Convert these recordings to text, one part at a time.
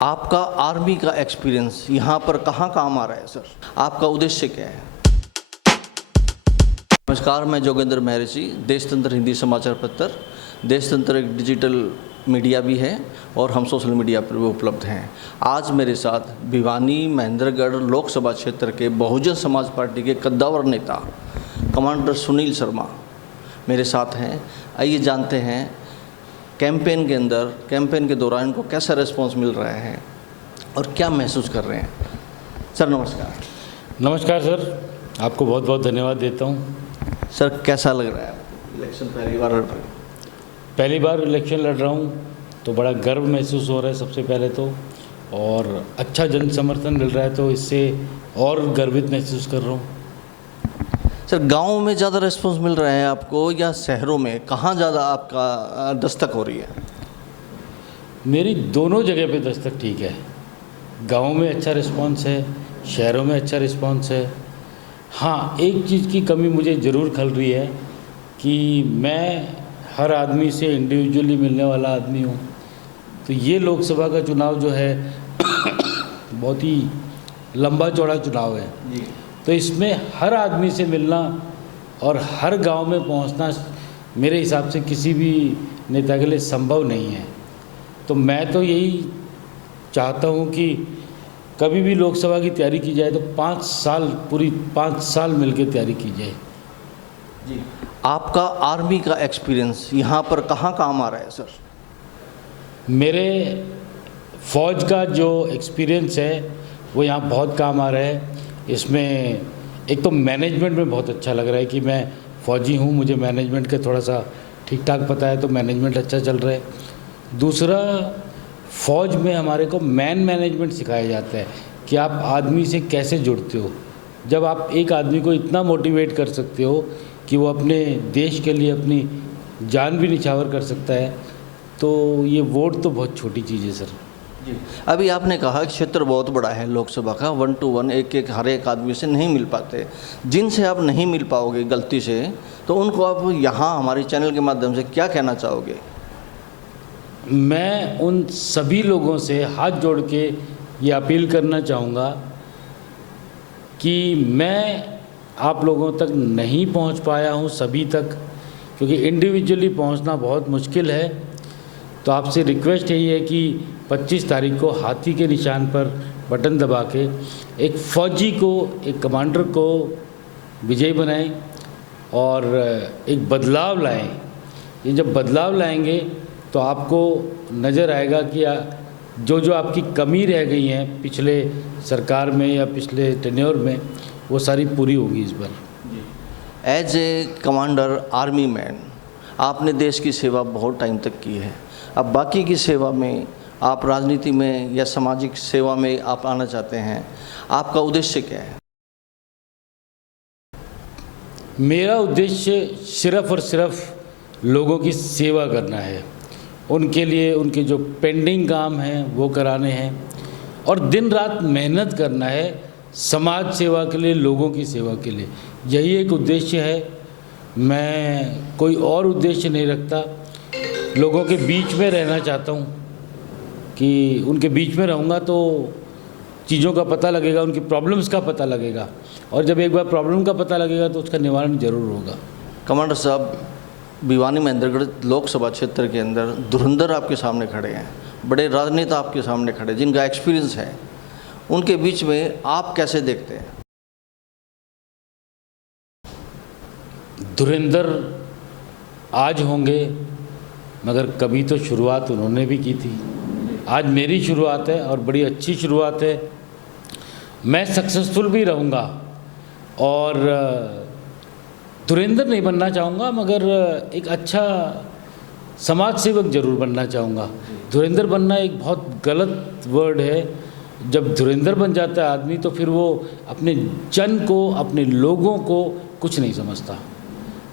आपका आर्मी का एक्सपीरियंस यहाँ पर कहाँ काम आ रहा है सर? आपका उद्देश्य क्या है? नमस्कार, मैं जोगेंद्र महर्षि, देशतंत्र हिंदी समाचार पत्र। देशतंत्र एक डिजिटल मीडिया भी है और हम सोशल मीडिया पर भी उपलब्ध हैं। आज मेरे साथ भिवानी महेंद्रगढ़ लोकसभा क्षेत्र के बहुजन समाज पार्टी के कद्दावर नेता कमांडर सुनील शर्मा मेरे साथ हैं। आइए जानते हैं कैंपेन के दौरान इनको कैसा रिस्पांस मिल रहा है और क्या महसूस कर रहे हैं। सर नमस्कार। नमस्कार सर, आपको बहुत बहुत धन्यवाद देता हूँ। सर कैसा लग रहा है? इलेक्शन पहली बार लड़ रहे हैं? पहली बार इलेक्शन लड़ रहा हूँ तो बड़ा गर्व महसूस हो रहा है सबसे पहले तो, और अच्छा जन समर्थन मिल रहा है तो इससे और गर्वित महसूस कर रहा हूँ। सर गाँव में ज़्यादा रिस्पांस मिल रहा है आपको या शहरों में? कहाँ ज़्यादा आपका दस्तक हो रही है? मेरी दोनों जगह पे दस्तक ठीक है। गाँव में अच्छा रिस्पांस है, शहरों में अच्छा रिस्पांस है। हाँ, एक चीज़ की कमी मुझे ज़रूर खल रही है कि मैं हर आदमी से इंडिविजुअली मिलने वाला आदमी हूँ। तो ये लोकसभा का चुनाव जो है बहुत ही लंबा चौड़ा चुनाव है जी। तो इसमें हर आदमी से मिलना और हर गांव में पहुंचना मेरे हिसाब से किसी भी नेता के लिए संभव नहीं है। तो मैं तो यही चाहता हूं कि कभी भी लोकसभा की तैयारी की जाए तो 5 साल मिलकर तैयारी की जाए। जी, आपका आर्मी का एक्सपीरियंस यहाँ पर कहाँ काम आ रहा है सर? मेरे फ़ौज का जो एक्सपीरियंस है वो यहाँ बहुत काम आ रहा है। इसमें एक तो मैनेजमेंट में बहुत अच्छा लग रहा है कि मैं फ़ौजी हूँ, मुझे मैनेजमेंट का थोड़ा सा ठीक ठाक पता है तो मैनेजमेंट अच्छा चल रहा है। दूसरा, फ़ौज में हमारे को मैनेजमेंट सिखाया जाता है कि आप आदमी से कैसे जुड़ते हो। जब आप एक आदमी को इतना मोटिवेट कर सकते हो कि वो अपने देश के लिए अपनी जान भी निछावर कर सकता है तो ये वोट तो बहुत छोटी चीज़ है सर। जी, अभी आपने कहा कि क्षेत्र बहुत बड़ा है लोकसभा का, 1 to 1 एक हर एक आदमी से नहीं मिल पाते। जिनसे आप नहीं मिल पाओगे गलती से, तो उनको आप यहाँ हमारे चैनल के माध्यम से क्या कहना चाहोगे? मैं उन सभी लोगों से हाथ जोड़ के ये अपील करना चाहूँगा कि मैं आप लोगों तक नहीं पहुँच पाया हूँ सभी तक, क्योंकि इंडिविजुअली पहुँचना बहुत मुश्किल है। तो आपसे रिक्वेस्ट यही है कि 25 तारीख को हाथी के निशान पर बटन दबा के एक फ़ौजी को, एक कमांडर को विजयी बनाएं और एक बदलाव लाएं। ये जब बदलाव लाएंगे तो आपको नज़र आएगा कि जो आपकी कमी रह गई हैं पिछले सरकार में या पिछले टेन्योर में, वो सारी पूरी होगी इस बार। As a commander army man आपने देश की सेवा बहुत टाइम तक की है। अब बाकी की सेवा में आप राजनीति में या सामाजिक सेवा में आप आना चाहते हैं, आपका उद्देश्य क्या है? मेरा उद्देश्य सिर्फ़ और सिर्फ लोगों की सेवा करना है। उनके लिए उनके जो पेंडिंग काम हैं वो कराने हैं और दिन रात मेहनत करना है समाज सेवा के लिए, लोगों की सेवा के लिए। यही एक उद्देश्य है। मैं कोई और उद्देश्य नहीं रखता। लोगों के बीच में रहना चाहता हूँ कि उनके बीच में रहूँगा तो चीज़ों का पता लगेगा, उनकी प्रॉब्लम्स का पता लगेगा, और जब एक बार प्रॉब्लम का पता लगेगा तो उसका निवारण ज़रूर होगा। कमांडर साहब, भिवानी महेंद्रगढ़ लोकसभा क्षेत्र के अंदर धुरंधर आपके सामने खड़े हैं, बड़े राजनेता आपके सामने खड़े जिनका एक्सपीरियंस है, उनके बीच में आप कैसे देखते हैं? धुरंधर आज होंगे मगर कभी तो शुरुआत उन्होंने भी की थी। आज मेरी शुरुआत है और बड़ी अच्छी शुरुआत है। मैं सक्सेसफुल भी रहूँगा और धुरंधर नहीं बनना चाहूँगा मगर एक अच्छा समाज सेवक जरूर बनना चाहूँगा। धुरंधर बनना एक बहुत गलत वर्ड है। जब धुरंधर बन जाता है आदमी तो फिर वो अपने जन को, अपने लोगों को कुछ नहीं समझता।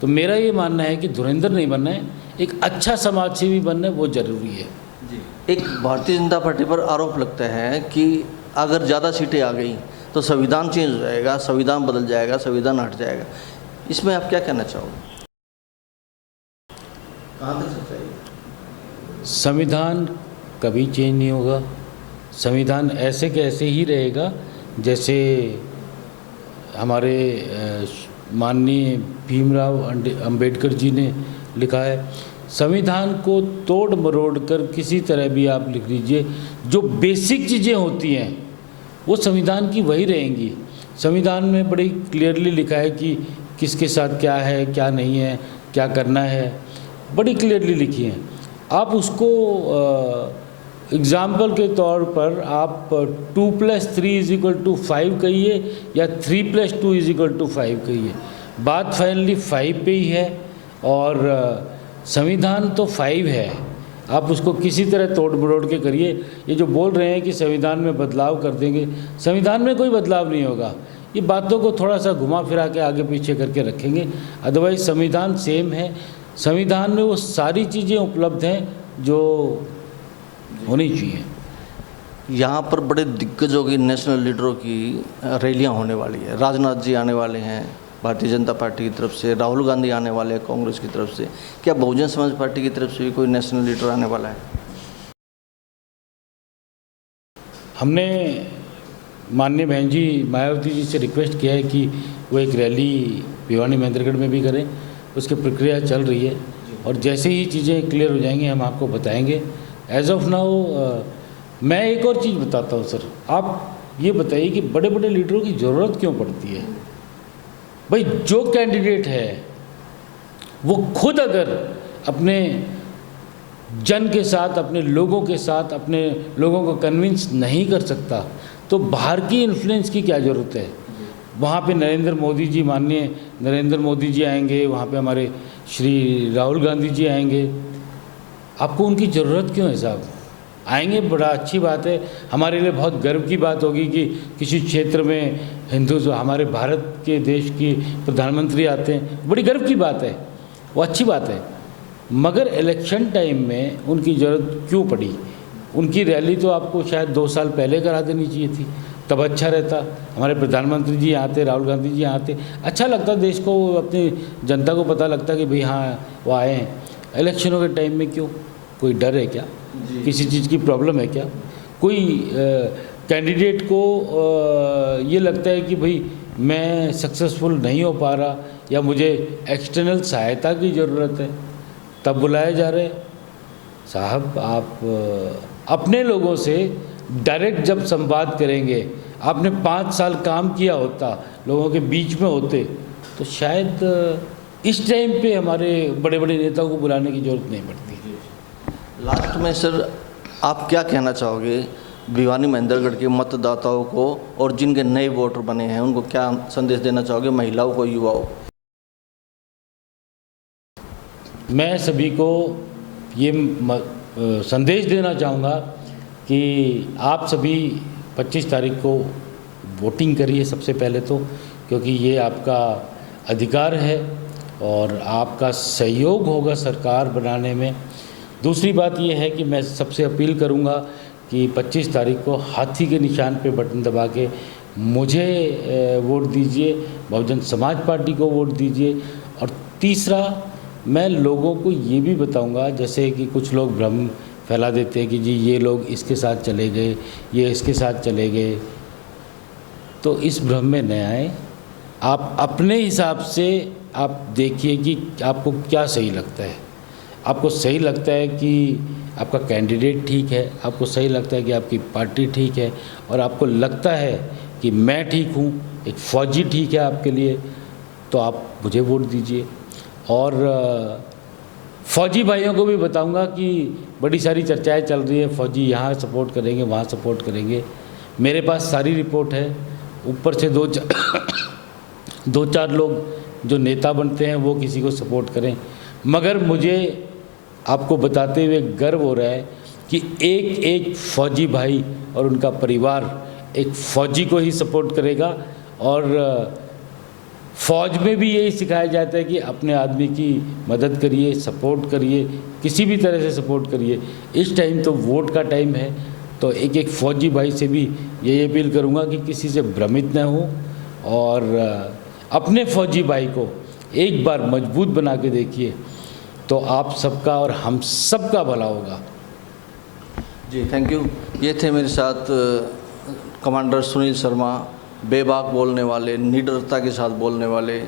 तो मेरा ये मानना है कि धुरंधर नहीं बनना है, एक अच्छा समाज सेवी बनना है, वो जरूरी है। जी, एक भारतीय जनता पार्टी पर आरोप लगता है कि अगर ज़्यादा सीटें आ गई तो संविधान चेंज हो जाएगा, संविधान बदल जाएगा, संविधान हट जाएगा। इसमें आप क्या कहना चाहोगे? कहाँ तक सच्चाई है? संविधान कभी चेंज नहीं होगा। संविधान ऐसे के ऐसे ही रहेगा जैसे हमारे माननीय भीमराव अंबेडकर जी ने लिखा है। संविधान को तोड़ मरोड़ कर किसी तरह भी आप लिख लीजिए, जो बेसिक चीज़ें होती हैं वो संविधान की वही रहेंगी। संविधान में बड़ी क्लियरली लिखा है कि किसके साथ क्या है, क्या नहीं है, क्या करना है, बड़ी क्लियरली लिखी है। आप उसको एग्ज़ाम्पल के तौर पर आप 2+3=5 कहिए या 3+2=5 कहिए, बात फाइनली 5 पे ही है। और संविधान तो 5 है, आप उसको किसी तरह तोड़ मरोड़ के करिए। ये जो बोल रहे हैं कि संविधान में बदलाव कर देंगे, संविधान में कोई बदलाव नहीं होगा। ये बातों को थोड़ा सा घुमा फिरा के आगे पीछे करके रखेंगे, अदरवाइज संविधान सेम है। संविधान में वो सारी चीज़ें उपलब्ध हैं जो होनी चाहिए। यहाँ पर बड़े दिग्गजों की, नेशनल लीडरों की रैलियाँ होने वाली है। राजनाथ जी आने वाले हैं भारतीय जनता पार्टी की तरफ से, राहुल गांधी आने वाले हैं कांग्रेस की तरफ से। क्या बहुजन समाज पार्टी की तरफ से भी कोई नेशनल लीडर आने वाला है? हमने माननीय बहन जी मायावती जी से रिक्वेस्ट किया है कि वो एक रैली भिवानी महेंद्रगढ़ में भी करें। उसकी प्रक्रिया चल रही है और जैसे ही चीज़ें क्लियर हो जाएंगी हम आपको बताएंगे। एज ऑफ नाउ मैं एक और चीज़ बताता हूँ सर, आप ये बताइए कि बड़े बड़े लीडरों की ज़रूरत क्यों पड़ती है? भाई जो कैंडिडेट है वो खुद अगर अपने जन के साथ, अपने लोगों के साथ, अपने लोगों को कन्विंस नहीं कर सकता तो बाहर की इन्फ्लुएंस की क्या ज़रूरत है? वहाँ पे नरेंद्र मोदी जी, माननीय नरेंद्र मोदी जी आएंगे, वहाँ पे हमारे श्री राहुल गांधी जी आएंगे। आपको उनकी ज़रूरत क्यों है साहब? आएंगे, बड़ा अच्छी बात है, हमारे लिए बहुत गर्व की बात होगी कि किसी क्षेत्र में हिंदू, हमारे भारत के देश की प्रधानमंत्री आते हैं, बड़ी गर्व की बात है, वो अच्छी बात है। मगर इलेक्शन टाइम में उनकी ज़रूरत क्यों पड़ी? उनकी रैली तो आपको शायद 2 साल पहले करा देनी चाहिए थी, तब अच्छा रहता। हमारे प्रधानमंत्री जी आते, राहुल गांधी जी आते, अच्छा लगता देश को, अपनी जनता को पता लगता कि भाई हाँ वो आए हैं। इलेक्शनों के टाइम में क्यों? कोई डर है क्या? किसी चीज़ की प्रॉब्लम है क्या? कोई कैंडिडेट को ये लगता है कि भाई मैं सक्सेसफुल नहीं हो पा रहा या मुझे एक्सटर्नल सहायता की ज़रूरत है, तब बुलाए जा रहे हैं? साहब आप अपने लोगों से डायरेक्ट जब संवाद करेंगे, आपने 5 साल काम किया होता, लोगों के बीच में होते, तो शायद इस टाइम पे हमारे बड़े बड़े नेताओं को बुलाने की ज़रूरत नहीं पड़ती। लास्ट में सर आप क्या कहना चाहोगे भिवानी महेंद्रगढ़ के मतदाताओं को, और जिनके नए वोटर बने हैं उनको क्या संदेश देना चाहोगे, महिलाओं को, युवाओं? मैं सभी को ये संदेश देना चाहूँगा कि आप सभी 25 तारीख को वोटिंग करिए सबसे पहले तो, क्योंकि ये आपका अधिकार है और आपका सहयोग होगा सरकार बनाने में। दूसरी बात ये है कि मैं सबसे अपील करूँगा कि 25 तारीख को हाथी के निशान पे बटन दबा के मुझे वोट दीजिए, बहुजन समाज पार्टी को वोट दीजिए। और तीसरा, मैं लोगों को ये भी बताऊंगा, जैसे कि कुछ लोग भ्रम फैला देते हैं कि जी ये लोग इसके साथ चले गए, ये इसके साथ चले गए, तो इस भ्रम में न आए। आप अपने हिसाब से आप देखिए कि आपको क्या सही लगता है। आपको सही लगता है कि आपका कैंडिडेट ठीक है, आपको सही लगता है कि आपकी पार्टी ठीक है, और आपको लगता है कि मैं ठीक हूँ, एक फौजी ठीक है आपके लिए, तो आप मुझे वोट दीजिए। और फौजी भाइयों को भी बताऊंगा कि बड़ी सारी चर्चाएं चल रही है, फौजी यहाँ सपोर्ट करेंगे, वहाँ सपोर्ट करेंगे। मेरे पास सारी रिपोर्ट है, ऊपर से दो चार लोग जो नेता बनते हैं वो किसी को सपोर्ट करें, मगर मुझे आपको बताते हुए गर्व हो रहा है कि एक एक फौजी भाई और उनका परिवार एक फौजी को ही सपोर्ट करेगा। और फ़ौज में भी यही सिखाया जाता है कि अपने आदमी की मदद करिए, सपोर्ट करिए, किसी भी तरह से सपोर्ट करिए। इस टाइम तो वोट का टाइम है, तो एक एक फ़ौजी भाई से भी यही अपील करूंगा कि किसी से भ्रमित न हो और अपने फ़ौजी भाई को एक बार मजबूत बना के देखिए, तो आप सबका और हम सबका भला होगा। जी थैंक यू। ये थे मेरे साथ कमांडर सुनील शर्मा, बेबाक बोलने वाले, निडरता के साथ बोलने वाले।